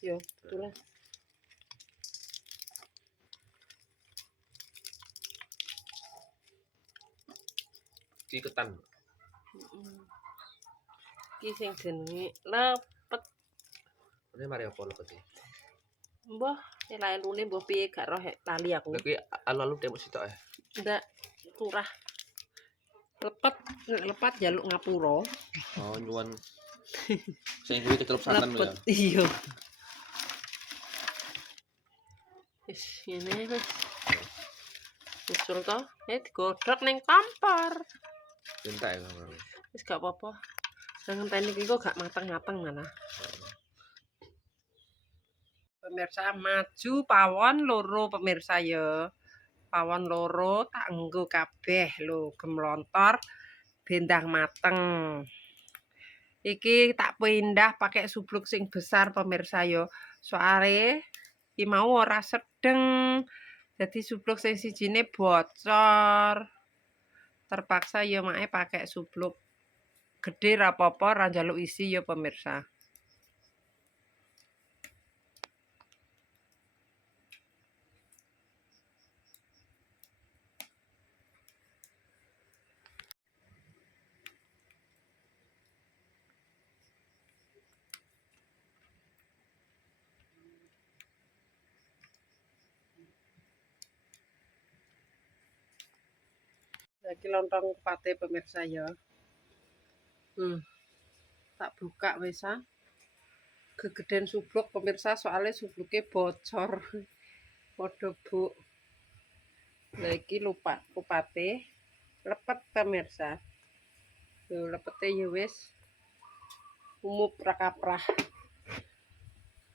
Yo, itulah. Iki ketan. Iki sing jenenge lepet. Ini mari apa lepet iki? Mbah, elune mbah piye gak roh lali aku. Lha kuwi lalu tembok sitok ya. Ndak turah. Lepet jaluk ngapura. Oh, nyuwun. Sing kuwi kecelep santen ya. Iya. Wis ngene wis. Usul to, digodhog ning kompor. Entek ya. Wis gak apa-apa. Nang ngenteni iki kok gak mateng-mateng mana. Pemirsa maju pawon loro pemirsa ya. Pawon loro tak nggo kabeh lho gemlontor bendang mateng. Iki tak pindah pakai subluk sing besar pemirsa ya. Soale iki mau ora sedeng. Jadi subluk sing sijine bocor. Terpaksa ya mae pakai subluk gede ra apa-apa ra njaluk isi ya pemirsa. Iki lontong pate pemirsa ya. Tak buka wis ah. Gegeden subluk pemirsa soalnya subluke bocor. Padha Bu. Lah iki lupa kupate lepet pemirsa. Lho lepete ya wis umup rakaprah.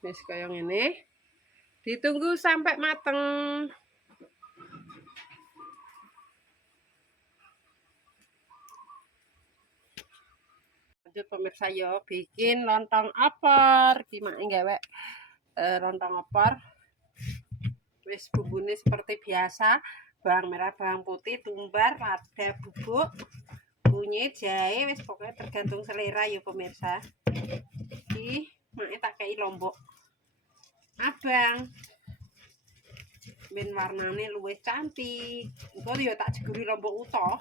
Wis kaya ngene. Ditunggu sampai mateng. Lanjut pemirsa ya bikin lontong opor. Gimana gawe lontong opor. Wis bumbune seperti biasa. Bawang merah, bawang putih, tumbar, lada, bubuk, kunyit, jahe, wis pokoknya tergantung selera ya pemirsa. Iki mak tak kei lombok abang. Ben warnane luwih cantik. Engko ya tak jeguri lombok utuh.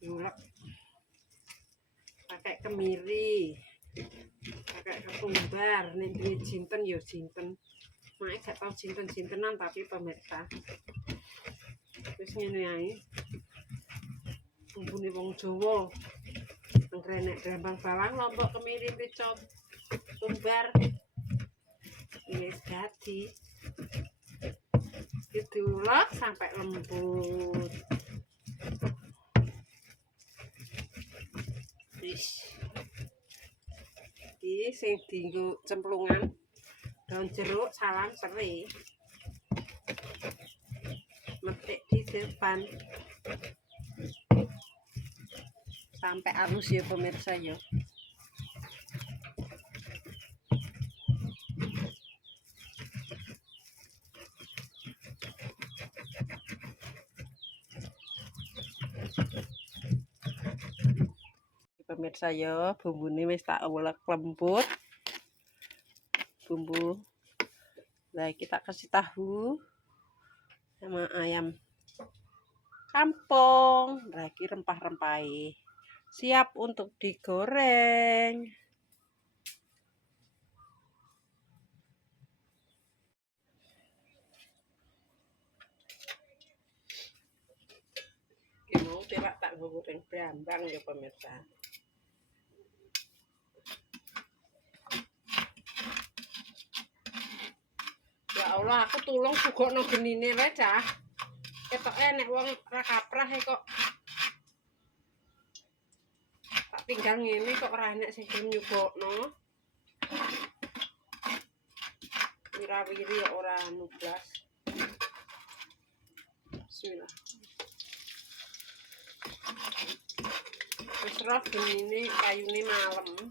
Yulek. Pakai kemiri. Pakai ketumbar, ning duwe jinten ya jinten. Mak gak tau jinten-jintenan tapi pemirsa. Wis ngene ae. Bumbune wong Jawa. Ngrenek drambang bawang, lombok, kemiri, mrica, tumbar. Wis dadi. Diulek sampai lembut. Wis. Iki sing dienggo cemplungan daun jeruk, salam serai. Metik di depan. Sampai halus ya pemirsa ya. Pemirsa ya, bumbune wis tak ulek lembut. Bumbu. Nah, kita kasih tahu sama ayam kampung. Nah, iki rempah-rempahe. Siap untuk digoreng. Iki mau pelak tak goreng brambang ya pemirsa. Ya Allah, aku tulung sugokno genine wae cah. Ketoke nek wong ra kaprah kok. Tak tinggal ngene kok ora enek sing gelem nyugokno. Wira-wiri ora nublas. Bismillah. Wis roh genine kayune malem.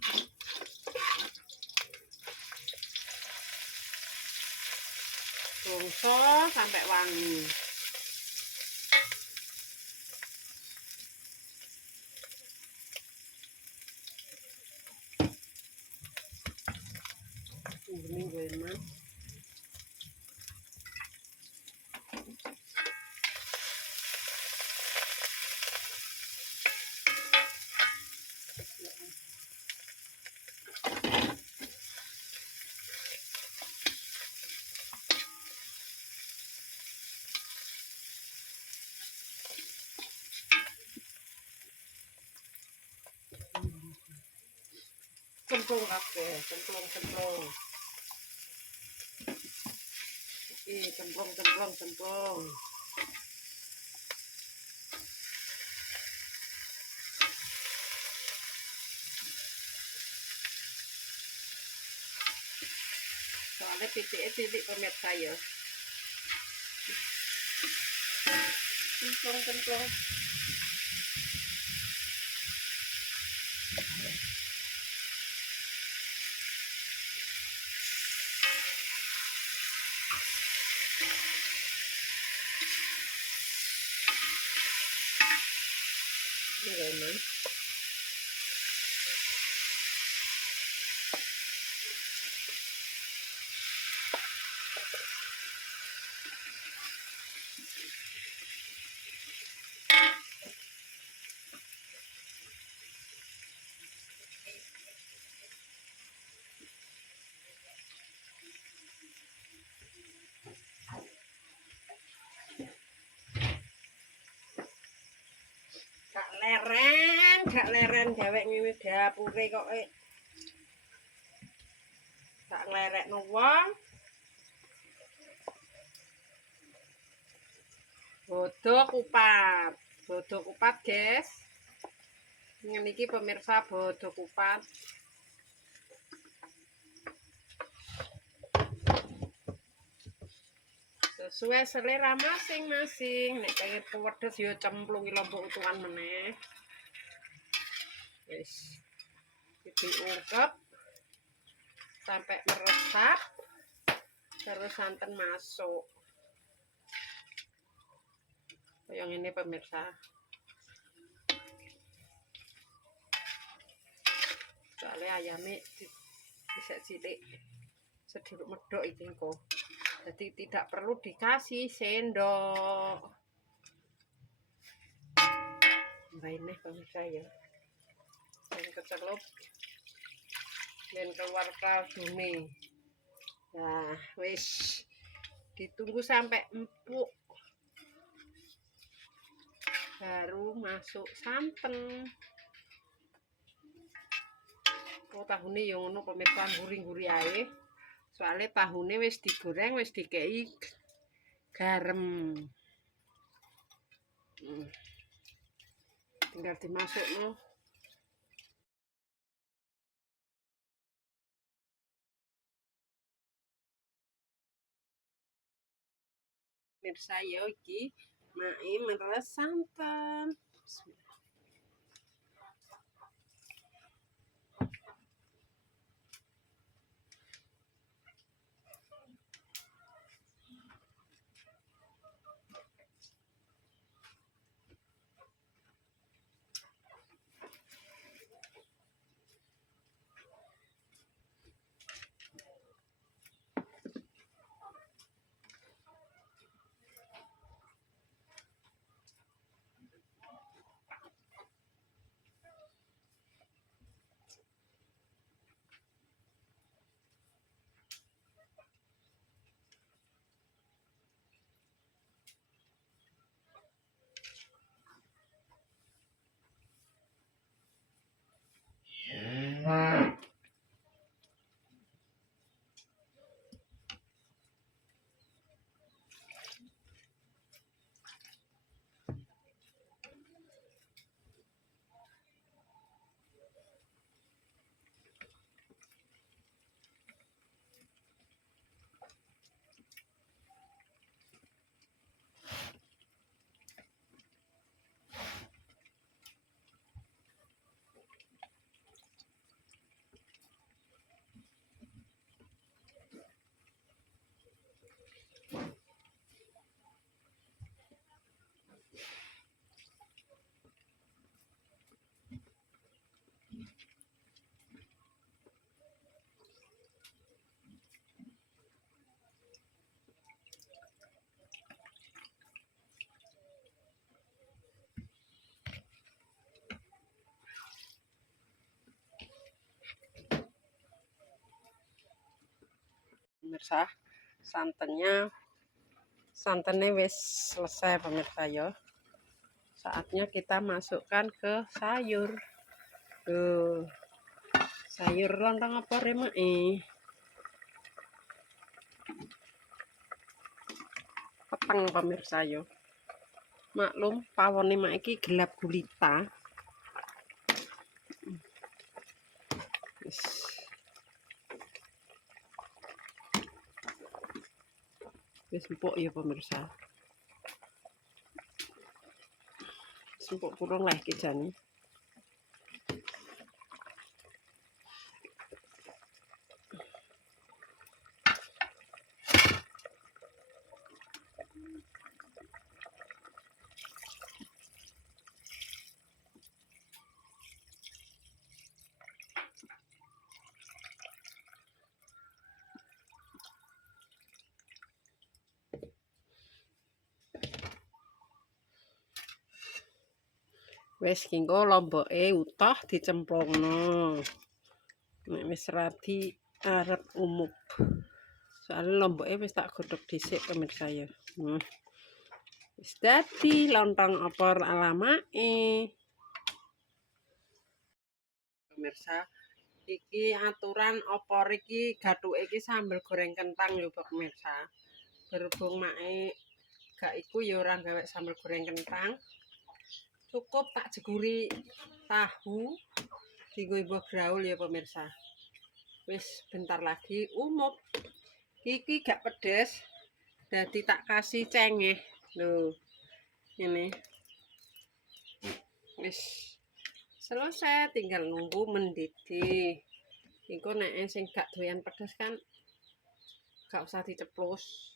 Bongso sampai wangi. minggu emang. Cemplung kabeh, cemplung. Iki cemplung. Soalnya titiknya titik pemirsa ya. Cemplung. Ini emang. Gak leren dewek ngene dapure kok gak nglerekno wong. Bodo kupat, guys. Ngene iki pemirsa bodo kupat. Sesuai selera masing-masing. Nek pengen pedes ya cemplungi lombok utuhan meneh. Wis. Diungkep sampai meresap. Terus santan masuk. Yang ini pemirsa. Soalnya ayamnya bisa cilik. Sedikit medok iki kok. Jadi tidak perlu dikasih sendok. Ini pemirsa ya. Dan kecelup. Dan keluar kaldunya. Nah, wis ditunggu sampai empuk. Baru masuk santan. Oh, tahune yang ngono pemirsa gurih-gurih ae. Soalnya tahune wis digoreng, wis dikei garam. Tinggal dimasukno. Pemirsa ya iki mae meres santan. Bismillah. pemirsa. Santannya wis selesai pemirsa ya. Saatnya kita masukkan ke sayur. Tuh. Sayur lontong opor ya mak. Peteng pemirsa yo. Maklum pawone mak iki gelap gulita. Wis empuk ya pemirsa. Empuk kurang lah iki jane. Wis kinggo lomboke utuh dicemplungno. Nek wis radi arep umup. Soalnya lomboke wis tak godhog dhisik pemirsa ya. Wis dadi lontong opor ala mae. Pemirsa, iki aturan opor iki gathuke iki sambel goreng kentang lho pemirsa. Berhubung mae gak iku ya ora gawe sambel goreng kentang. Cukup tak jeguri tahu dienggo mbok graul ya pemirsa. Wis bentar lagi umup. Iki gak pedes. Jadi tak kasih cengeh. Loh. Ini. Wis selesai, tinggal nunggu mendidih. Iku nek sing gak doyan pedes kan gak usah diceplus.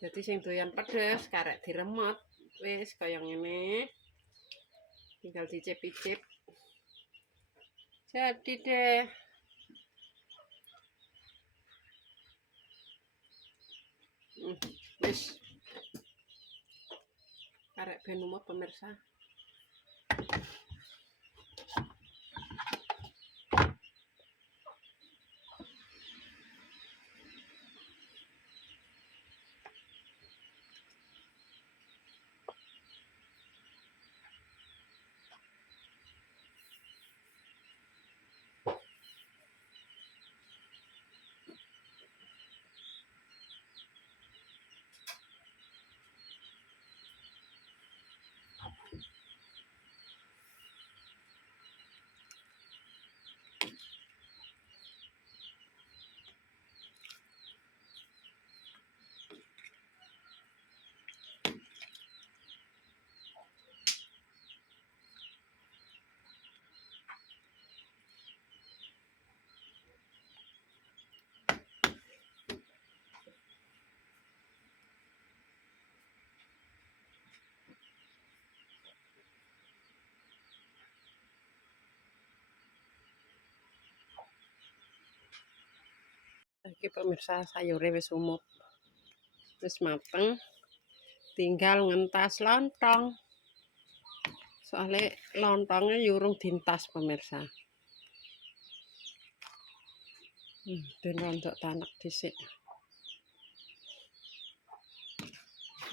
Jadi sing doyan pedes karek diremot. Wis kaya ngene. Tinggal dicip-icip. Jadi deh. Wis. Karek ben umut pemirsa. Iki pemirsa sayure wis umut. Wis mateng. Tinggal ngentas lontong. Soalnya lontongnya yurung dintas pemirsa. Ben rontok tanek dhisik.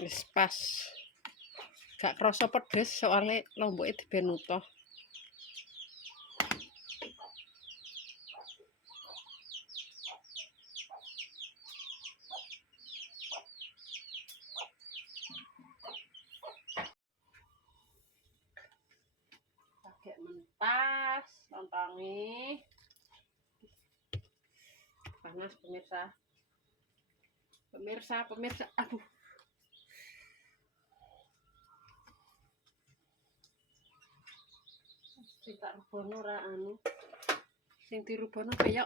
Wis pas. Gak krasa pedes soalnya lomboke diben utuh. Pakai mentas lontongnya. Panas pemirsa. Pemirsa. Aduh. Sing tak rubono ora anu. Sing dirubono kaya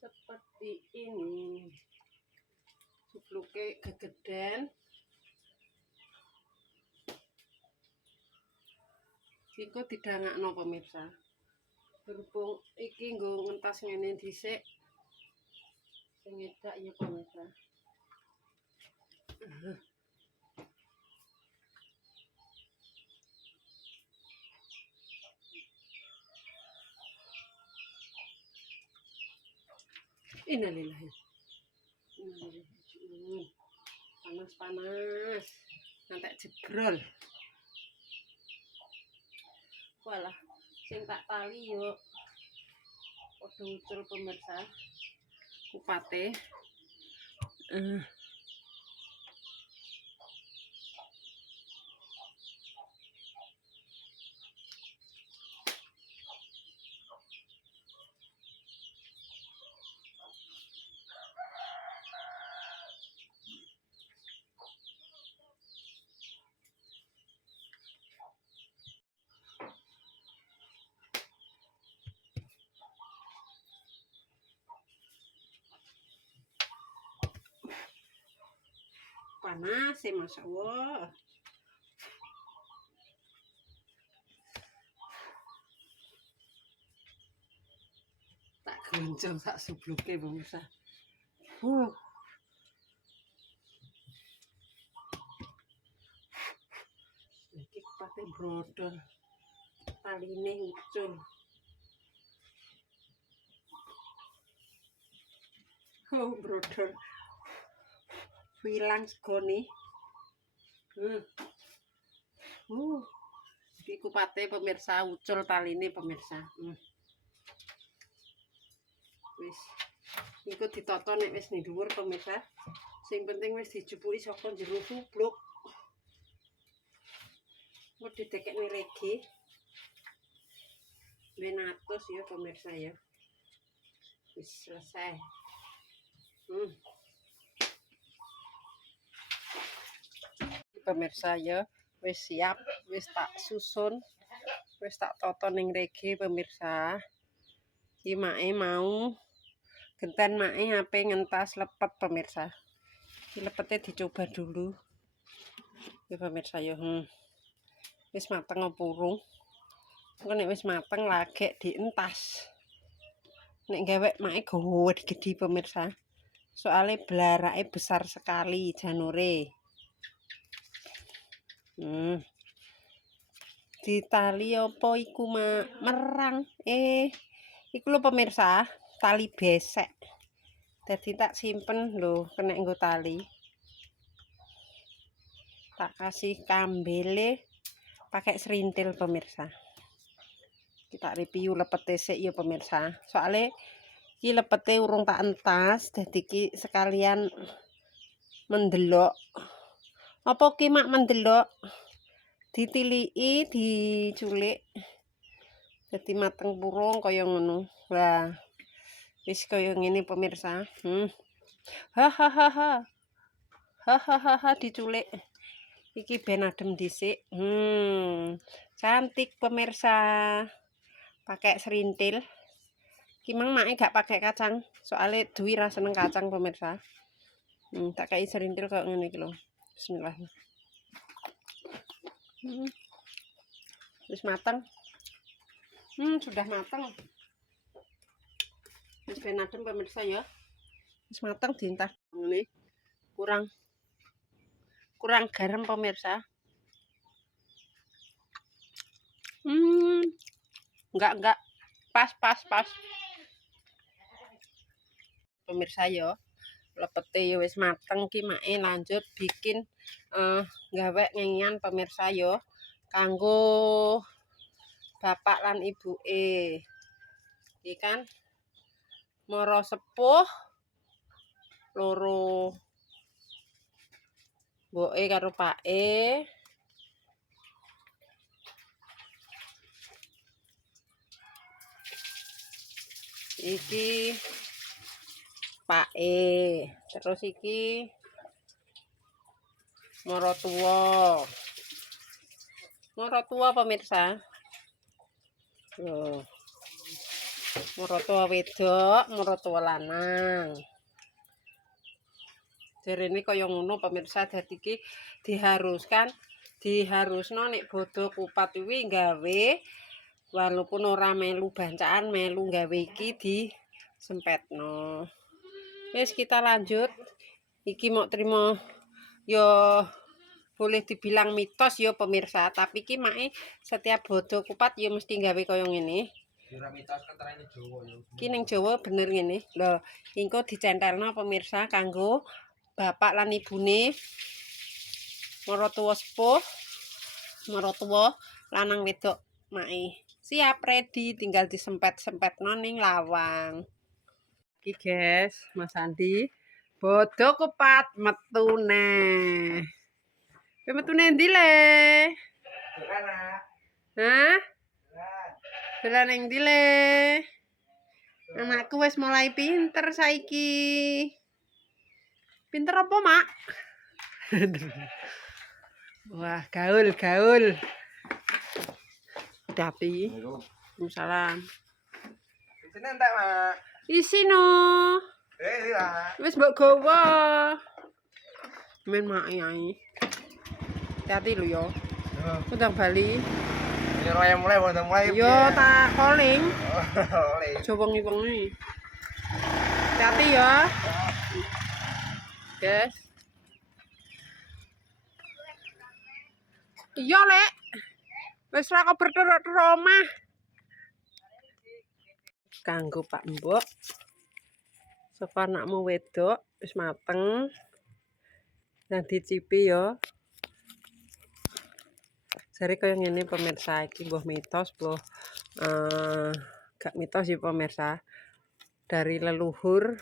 seperti ini. Supluke gegeden. Iku didangakno pemirsa. Berhubung iki nggo ngentas ngene dhisik. Sing ngedak ya pemirsa. Innalillahi. Panas nanti jebrol. Walah sing tak tali yuk padha ucul pemirsa kupate. Panas ya Masya Allah. Tak goncang sak subluke pemirsa. Iki kupate brodol. Taline ucul. Brodol. Hilang segone. Iki kupate pemirsa ucul taline pemirsa. Wis iku ditata nek wis ning dhuwur pemirsa. Sing penting wis dijupuki saka jero subluk. Mau didekekne regi. Benatus ya pemirsa ya. Wis selesai. Pemirsa ya wis siap, wis tak susun, wis tak toto ning regi pemirsa. Iki mae mau genten mae ape ngentas lepet pemirsa. Iki lepete dicoba dulu. Ya pemirsa ya. Wis mateng apa urung? Engko nek wis mateng lagek dientas. Nek gawe mae gede pemirsa. Soalnya belarake besar sekali janure. Ditali apa iku merang? Iku lho pemirsa, tali besek. Jadi tak simpen lho, kena nggo tali. Tak kasih kambele pakai serintil pemirsa. Kita review lepete sik ya pemirsa. Soalnya iki lepete urung tak entas, dadi iki sekalian mendelok. Apa ki mak mendelok? Ditiliki, diculik. Dadi mateng purung kaya ngono. Wah. Wis kaya ngene pemirsa. Hahaha. Hahaha diculik. Iki ben adem dhisik. Cantik pemirsa. Pakai serintil. Ki mang mak gak pakai kacang. Soalnya Dwi ra seneng kacang pemirsa. Tak kai serintil kaya ngene iki lho. Bismillah. Wis mateng. Sudah mateng. Wis ben adem pemirsa ya. Wis mateng dientas ngene. Kurang garam pemirsa. Enggak. Pas. Pemirsa ya. Lepete ya wis mateng ki mae lanjut bikin gawe ngenyan pemirsa ya. Kanggo bapak lan ibuke. Iki kan mara sepuh loro mboke karo pake. Iki pake. Terus iki mara tuwa. Mara tuwa pemirsa. Loh. Mara tuwa wedok, mara tuwa lanang. Jarene kaya ngono pemirsa, dadi iki diharusno nek bodho kupat kuwi gawe walaupun ora melu bancaan, melu gawe iki disempetno. Wis kita lanjut. Iki mok trimo yo boleh dibilang mitos ya pemirsa, tapi iki mae setiap bodho kupat ya mesti gawe kaya ngene. Ki ning Jawa bener ngene. Lho, engko dicentelno pemirsa kanggo bapak lan ibune maratuwa sepuh, maratuwa lanang wedok mae. Siap ready tinggal disempet-sempetno ning lawang. Iki guys, Mas Andi bodo kupat metune. Kowe metune endi le? Hah? Dolan ning ndi le? Anakku wis mulai pinter saiki. Pinter apa, Mak? Wah, gaul. Hati-hati. Waalaikumsalam. Isine entek, Mak. Isi no. Iki lah. Wis mbok gawa. Men mak ae. Hati-hati lho ya. Utang Bali. Ini roya mulai, udah mulai. Yo tak calling. Oleh. Coba wengi-wengi. Hati-hati ya. Guys. Iya, Lek. Wis ra kok berterus omah. Kanggo Pak Mbok. Saka anakmu wedok wis mateng. Nah dicipi ya. Jare kaya ngene pemirsa iki mbuh mitos, mbuh gak mitos ya pemirsa. Dari leluhur